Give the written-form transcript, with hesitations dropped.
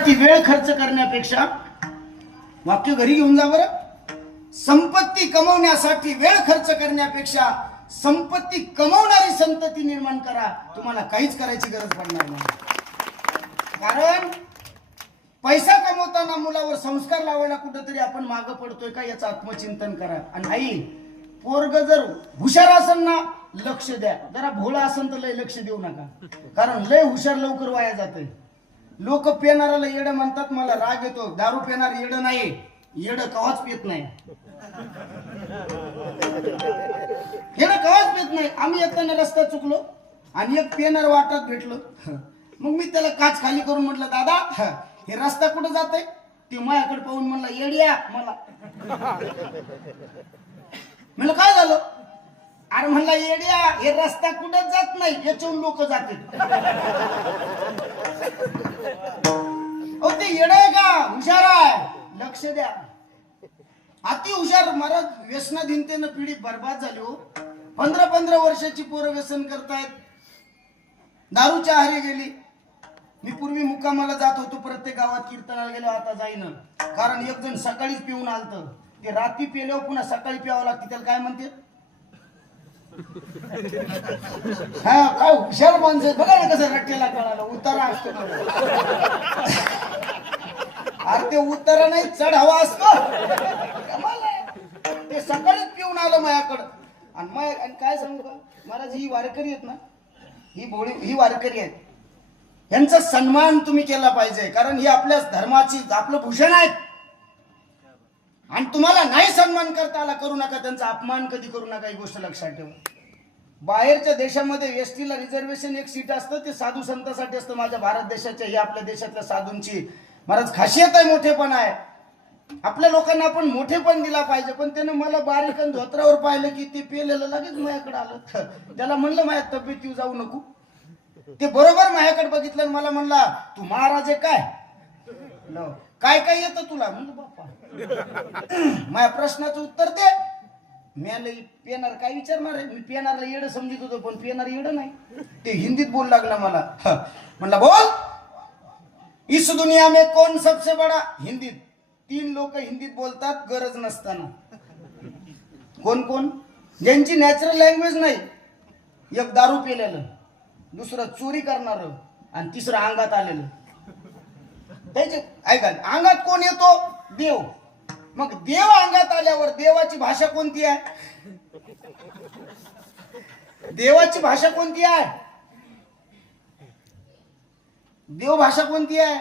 ती वेळ खर्च करण्यापेक्षा वाक्य घरी घेऊन जा बरं. संपत्ती कमवण्यासाठी वेळ खर्च करण्यापेक्षा संपत्ती कमवणारी संतती निर्माण करा. तुम्हाला काहीच करायची गरज पडणार नाही. कारण पैसा कमवताना मुलावर संस्कार लावायला कुठेतरी आपण मागं पडतोय का याचं आत्मचिंतन करा. आणि आई पोरग जर हुशार असेल ना लक्ष द्या, जरा भोळा असेल तर लय लक्ष देऊ नका. कारण लय हुशार लवकर वाया जाते. लोक पेनाराला येडं म्हणतात, मला राग येतो. दारू पेणार येडं नाही, येडं कवाच पेत नाही. येडं कवाच पेत नाही. आम्ही येताना रस्ता चुकलो आणि एक पेनार वाटत भेटलो. मग मी त्याला काच खाली करून म्हटलं, दादा हे रस्ता कुठं जातोय? ते माझ्याकडे पाहून म्हणला, येड्या मला. म्हणलं काय झालं? अरे म्हणला, येड्या हे रस्ता कुठं जात नाही, याच्याहून लोक जाते. ते येड आहे का हुशार आहे? लक्ष द्या. अति हुशार महाराज व्यसनाधीनतेनं पिढी बर्बाद झाली हो. 15-15 वर्षाची पोरं व्यसन करतायत, दारूच्या आहारी गेली. मी पूर्वी मुक्कामाला जात होतो, प्रत्येक गावात कीर्तनाला गेलो, आता जाईन. कारण एक जण सकाळीच पिऊन आलत. ते रात्री पेल्यावर पुन्हा सकाळी प्यावं लागते, त्याला काय म्हणते? हा काय हुशार माणसं बघा ना कसं रट्टेला कळालं. उतारा असतो अरे ते उतारा नाही, चढ हवा असतो. ते सकाळीच पिऊन आलं माझ्याकडं. आणि काय सांगू का महाराज, ही वारकरी आहेत ना, ही वारकरी आहेत, यांचा सन्मान तुम्ही केला पाहिजे. कारण ही आपल्या धर्माची आपलं भूषण आहेत. आणि तुम्हाला नाही सन्मान करता आला करू नका, त्यांचा अपमान कधी करू नका, ही गोष्ट लक्षात ठेवा. बाहेरच्या देशामध्ये एसटीला रिझर्वेशन एक सीट असतं, ते साधू संतांसाठी असतं. माझ्या भारत देशाच्या ही आपल्या देशातल्या साधूंची महाराज खासियत आहे, मोठेपण आहे. आपल्या लोकांना आपण मोठेपण दिला पाहिजे. पण त्यानं मला बारीक धोत्रावर पाहिलं की ते पेलेलं लगेच माझ्याकडे आलं. त्याला म्हणलं माझ्या तब्येत जाऊ नको. ते बरोबर माझ्याकडे बघितलं आणि मला म्हणला, तू महाराज आहे काय? काय काय येतं तुला? म्हणलं बाप्पा माझ्या प्रश्नाचं उत्तर दे. मी पेनार काय विचारणार आहे? मी पेनारला येडं समजित होतो, पण पेनार येडं नाही. ते हिंदीत बोल लागला मला. म्हणला बोल, इस दुनिया में कौन सबसे बडा? हिंदीत 3 लोक हिंदीत बोलतात गरज नसताना. कोण कोण? ज्यांची नॅचरल लँग्वेज नाही. एक दारू पिलेलं, दुसरं चोरी करणार आणि तिसरं अंगात आलेलं. त्याचे ऐका, अंगात कोण येतो? देव. मग देव अंगात आल्यावर देवाची भाषा कोणती आहे? देवाची भाषा कोणती आहे? देव भाषा कोणती आहे?